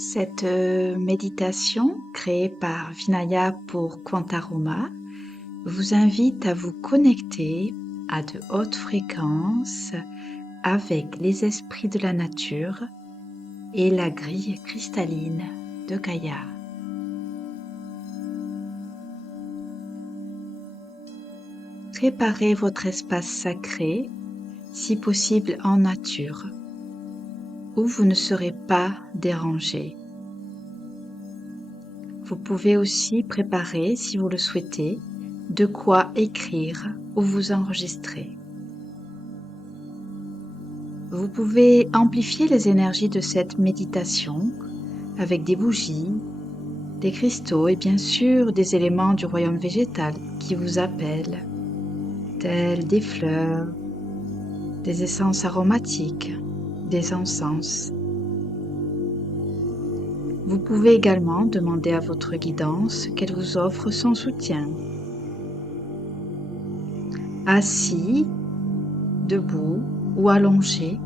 Cette méditation créée par Vinaya pour Quantaroma vous invite à vous connecter à de hautes fréquences avec les esprits de la nature et la grille cristalline de Gaïa. Préparez votre espace sacré, si possible en nature, où vous ne serez pas dérangé. Vous pouvez aussi préparer, si vous le souhaitez, de quoi écrire ou vous enregistrer. Vous pouvez amplifier les énergies de cette méditation avec des bougies, des cristaux et bien sûr des éléments du royaume végétal qui vous appellent, tels des fleurs, des essences aromatiques, des encens. Vous pouvez également demander à votre guidance qu'elle vous offre son soutien. Assis, debout ou allongé,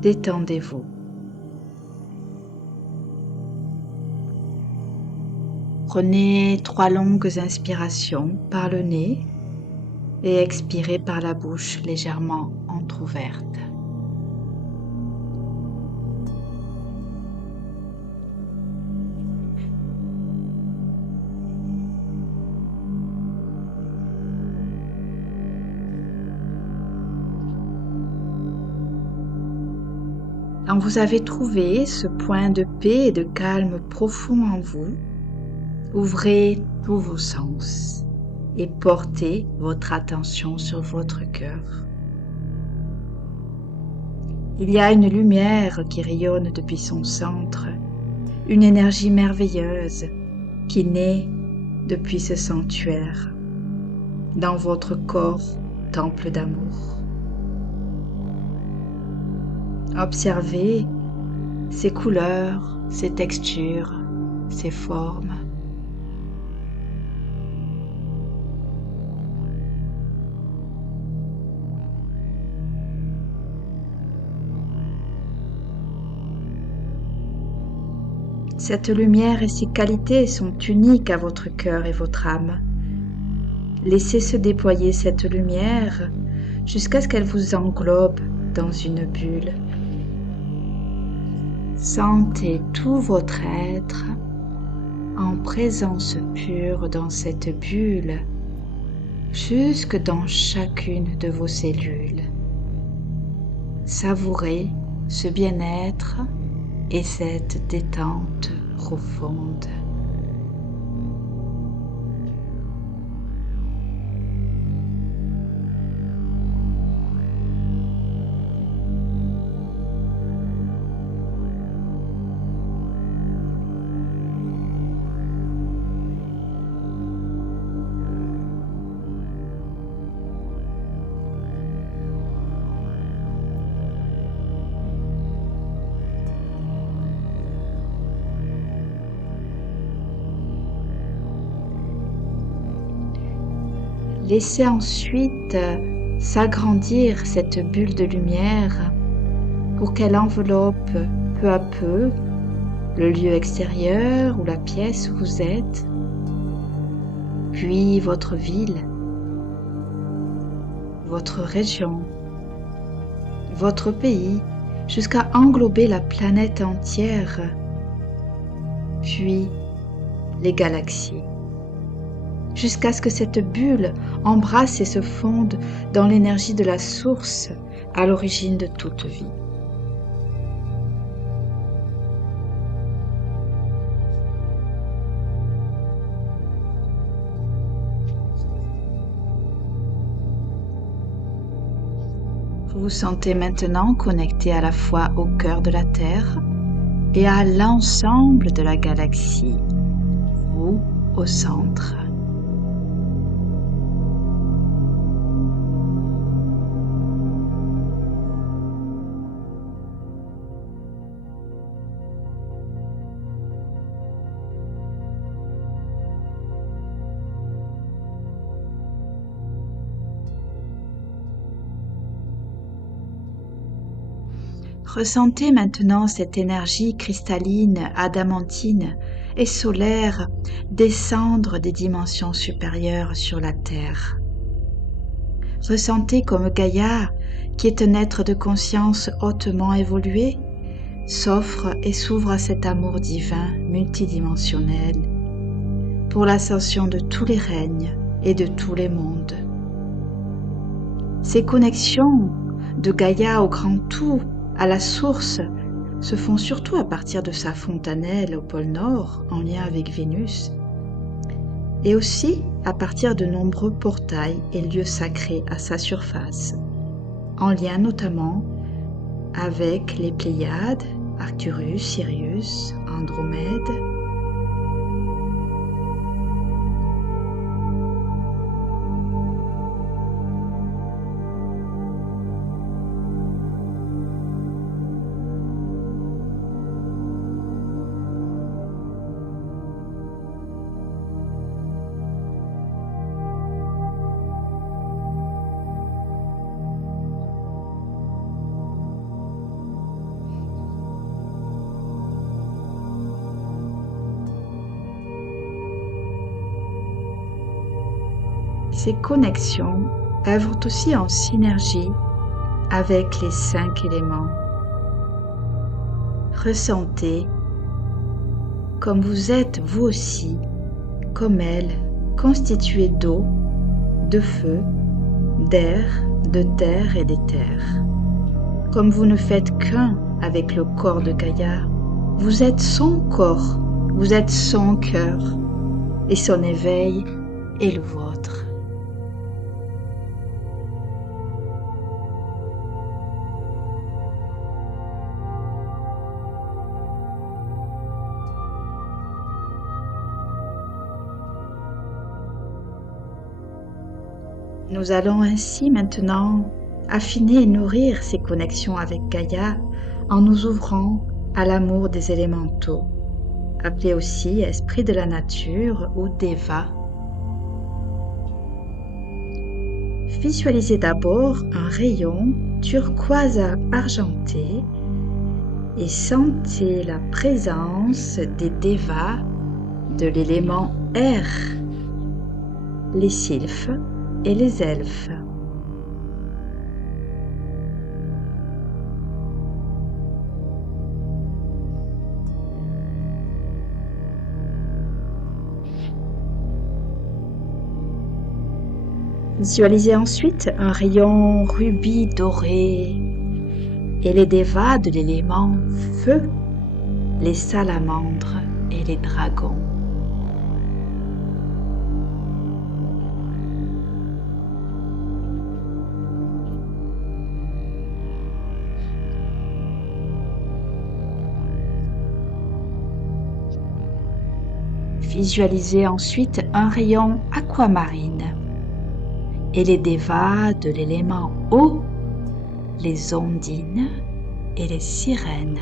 détendez-vous. Prenez 3 longues inspirations par le nez et expirez par la bouche légèrement entrouverte. Quand vous avez trouvé ce point de paix et de calme profond en vous, ouvrez tous vos sens et portez votre attention sur votre cœur. Il y a une lumière qui rayonne depuis son centre, une énergie merveilleuse qui naît depuis ce sanctuaire, dans votre corps, temple d'amour. Observez ses couleurs, ses textures, ses formes. Cette lumière et ses qualités sont uniques à votre cœur et votre âme. Laissez se déployer cette lumière jusqu'à ce qu'elle vous englobe dans une bulle. Sentez tout votre être en présence pure dans cette bulle, jusque dans chacune de vos cellules. Savourez ce bien-être et cette détente profonde. Laissez ensuite s'agrandir cette bulle de lumière pour qu'elle enveloppe peu à peu le lieu extérieur ou la pièce où vous êtes, puis votre ville, votre région, votre pays, jusqu'à englober la planète entière, puis les galaxies, jusqu'à ce que cette bulle embrasse et se fonde dans l'énergie de la source à l'origine de toute vie. Vous vous sentez maintenant connecté à la fois au cœur de la Terre et à l'ensemble de la galaxie, ou au centre. Ressentez maintenant cette énergie cristalline, adamantine et solaire descendre des dimensions supérieures sur la Terre. Ressentez comme Gaïa, qui est un être de conscience hautement évolué, s'offre et s'ouvre à cet amour divin multidimensionnel pour l'ascension de tous les règnes et de tous les mondes. Ces connexions de Gaïa au grand tout, à la source, se font surtout à partir de sa fontanelle au pôle Nord, en lien avec Vénus, et aussi à partir de nombreux portails et lieux sacrés à sa surface, en lien notamment avec les Pléiades, Arcturus, Sirius, Andromède. Ces connexions œuvrent aussi en synergie avec les 5 éléments. Ressentez comme vous êtes vous aussi, comme elle, constitué d'eau, de feu, d'air, de terre et d'éther. Comme vous ne faites qu'un avec le corps de Gaïa, vous êtes son corps, vous êtes son cœur, et son éveil est le vôtre. Nous allons ainsi maintenant affiner et nourrir ces connexions avec Gaïa en nous ouvrant à l'amour des élémentaux, appelé aussi esprit de la nature ou Deva. Visualisez d'abord un rayon turquoise argenté et sentez la présence des Devas de l'élément air, les sylphes et les elfes. Visualisez ensuite un rayon rubis doré et les Devas de l'élément feu, les salamandres et les dragons. Visualisez ensuite un rayon aquamarine et les Devas de l'élément eau, les ondines et les sirènes.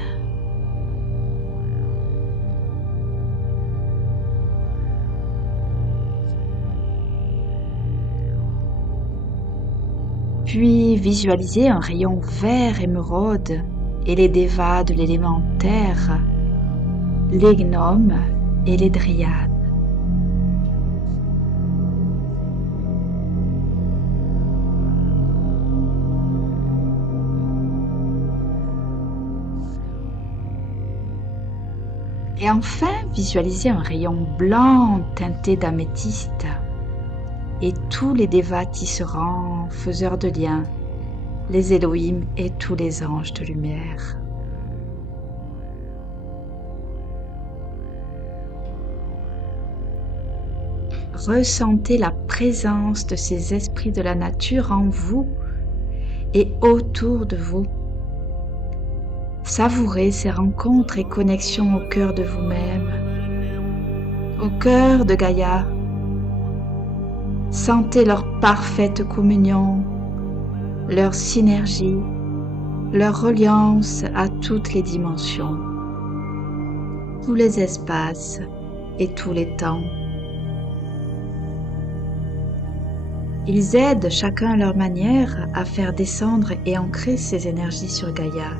Puis visualisez un rayon vert émeraude et les Devas de l'élément terre, les gnomes et les dryades. Et enfin, visualisez un rayon blanc teinté d'améthyste et tous les Devas tisserands, faiseurs de liens, les Elohim et tous les anges de lumière. Ressentez la présence de ces esprits de la nature en vous et autour de vous. Savourez ces rencontres et connexions au cœur de vous-même, au cœur de Gaïa. Sentez leur parfaite communion, leur synergie, leur reliance à toutes les dimensions, tous les espaces et tous les temps. Ils aident chacun à leur manière à faire descendre et ancrer ces énergies sur Gaïa,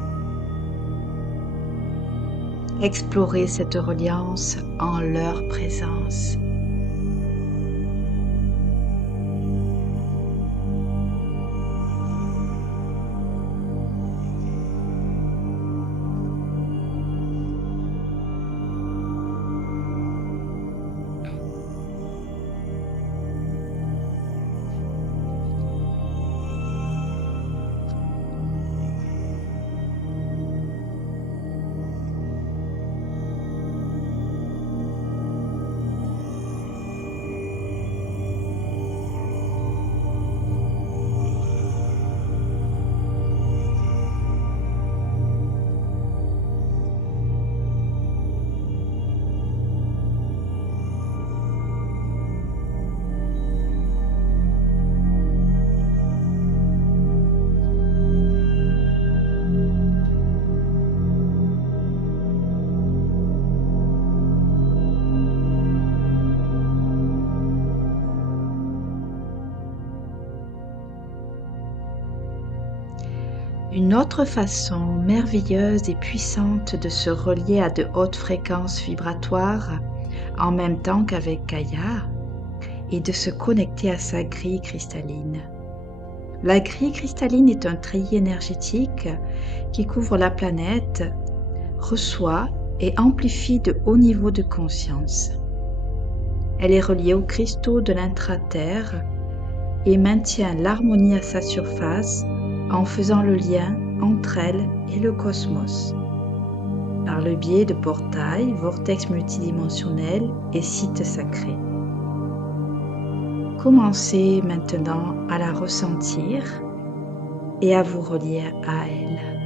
Explorez cette reliance en leur présence. Une autre façon merveilleuse et puissante de se relier à de hautes fréquences vibratoires en même temps qu'avec Gaïa est de se connecter à sa grille cristalline. La grille cristalline est un treillis énergétique qui couvre la planète, reçoit et amplifie de hauts niveaux de conscience. Elle est reliée aux cristaux de l'intra-terre et maintient l'harmonie à sa surface en faisant le lien entre elle et le cosmos, par le biais de portails, vortex multidimensionnels et sites sacrés. Commencez maintenant à la ressentir et à vous relier à elle.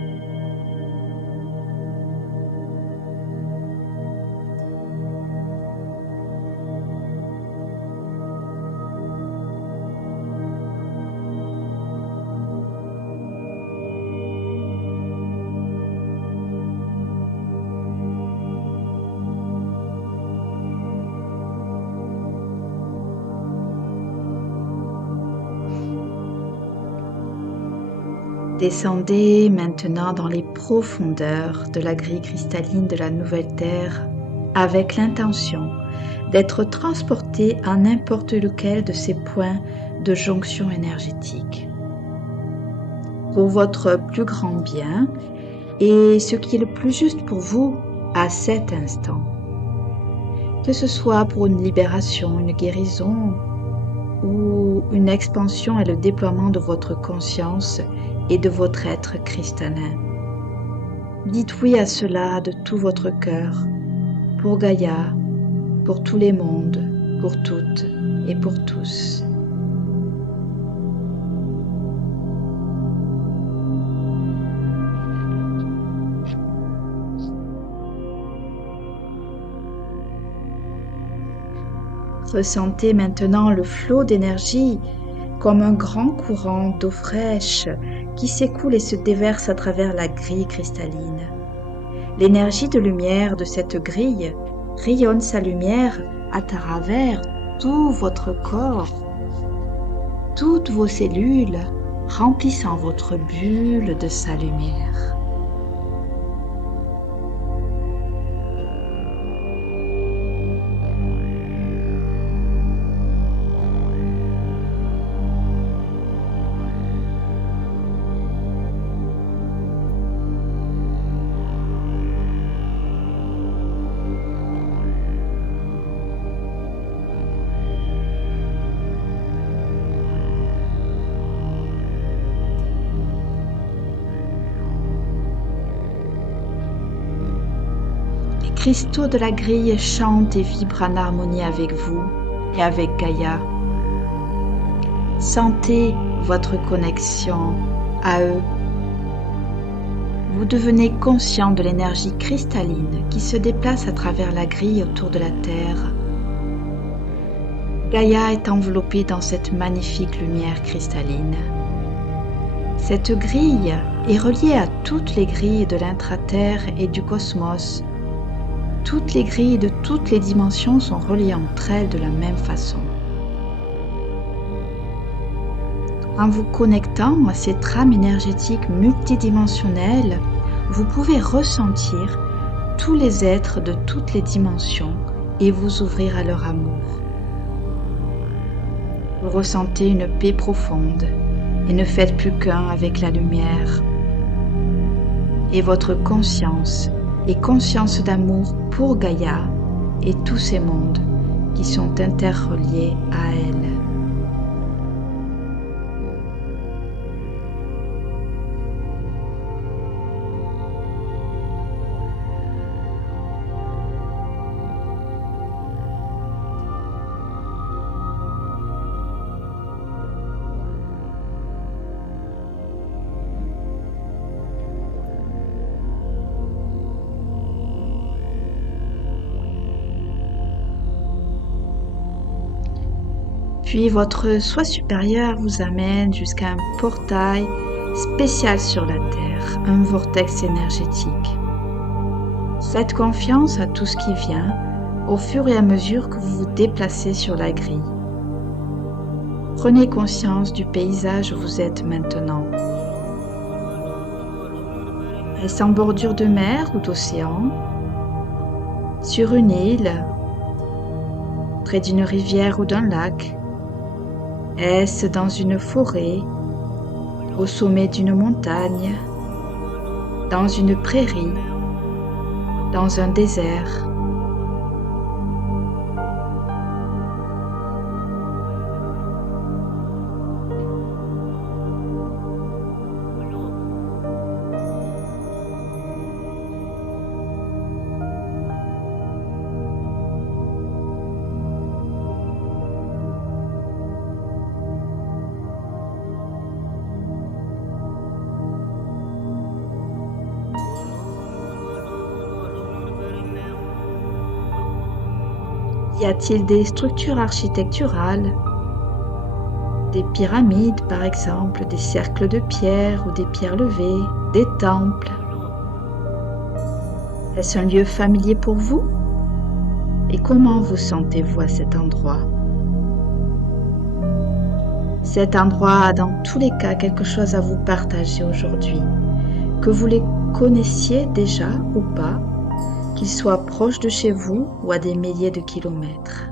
Descendez maintenant dans les profondeurs de la grille cristalline de la nouvelle Terre avec l'intention d'être transporté à n'importe lequel de ces points de jonction énergétique. Pour votre plus grand bien et ce qui est le plus juste pour vous à cet instant. Que ce soit pour une libération, une guérison ou une expansion et le déploiement de votre conscience et de votre être cristallin. Dites oui à cela de tout votre cœur, pour Gaïa, pour tous les mondes, pour toutes et pour tous. Ressentez maintenant le flot d'énergie comme un grand courant d'eau fraîche qui s'écoule et se déverse à travers la grille cristalline. L'énergie de lumière de cette grille rayonne sa lumière à travers tout votre corps, toutes vos cellules remplissant votre bulle de sa lumière. Les cristaux de la grille chantent et vibrent en harmonie avec vous et avec Gaïa. Sentez votre connexion à eux. Vous devenez conscient de l'énergie cristalline qui se déplace à travers la grille autour de la Terre. Gaïa est enveloppée dans cette magnifique lumière cristalline. Cette grille est reliée à toutes les grilles de l'intra-terre et du cosmos. Toutes les grilles de toutes les dimensions sont reliées entre elles de la même façon. En vous connectant à ces trames énergétiques multidimensionnelles, vous pouvez ressentir tous les êtres de toutes les dimensions et vous ouvrir à leur amour. Vous ressentez une paix profonde et ne faites plus qu'un avec la lumière. Et votre conscience est conscience d'amour pour Gaïa et tous ces mondes qui sont interreliés à elle. Puis votre soi supérieur vous amène jusqu'à un portail spécial sur la Terre, un vortex énergétique. Faites confiance à tout ce qui vient au fur et à mesure que vous vous déplacez sur la grille. Prenez conscience du paysage où vous êtes maintenant. Est-ce en bordure de mer ou d'océan? Sur une île? Près d'une rivière ou d'un lac? Est-ce dans une forêt? Au sommet d'une montagne? Dans une prairie? Dans un désert? Y a-t-il des structures architecturales, des pyramides par exemple, des cercles de pierre ou des pierres levées, des temples? Est-ce un lieu familier pour vous? Et comment vous sentez-vous à cet endroit? Cet endroit a dans tous les cas quelque chose à vous partager aujourd'hui, que vous les connaissiez déjà ou pas, qu'il soit proche de chez vous ou à des milliers de kilomètres.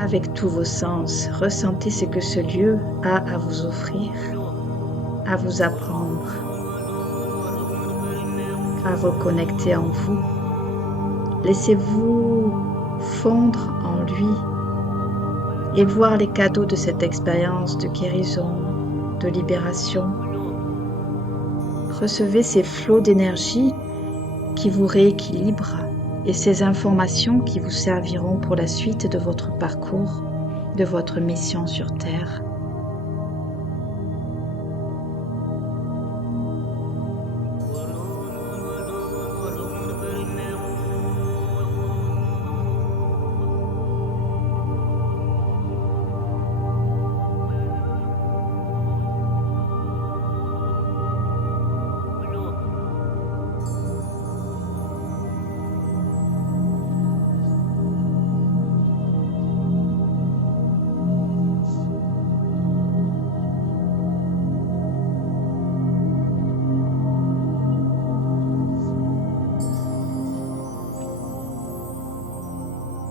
Avec tous vos sens, ressentez ce que ce lieu a à vous offrir, à vous apprendre, à reconnecter en vous. Laissez-vous fondre en lui et voir les cadeaux de cette expérience de guérison, de libération. Recevez ces flots d'énergie qui vous rééquilibrent et ces informations qui vous serviront pour la suite de votre parcours, de votre mission sur Terre.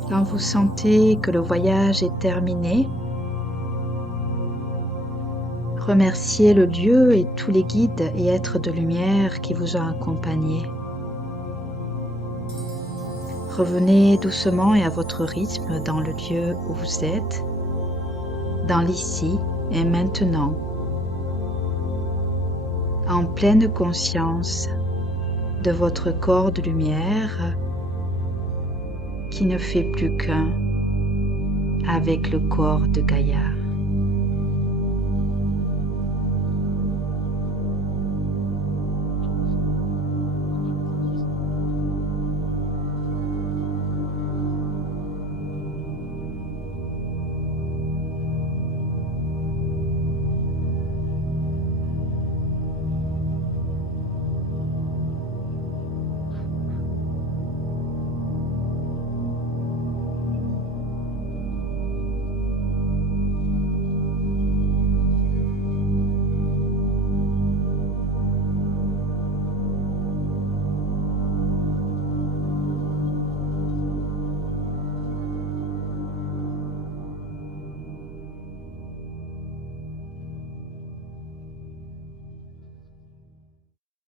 Quand vous sentez que le voyage est terminé, remerciez le lieu et tous les guides et êtres de lumière qui vous ont accompagnés. Revenez doucement et à votre rythme dans le lieu où vous êtes dans l'ici et maintenant, en pleine conscience de votre corps de lumière qui ne fait plus qu'un avec le corps de Gaïa.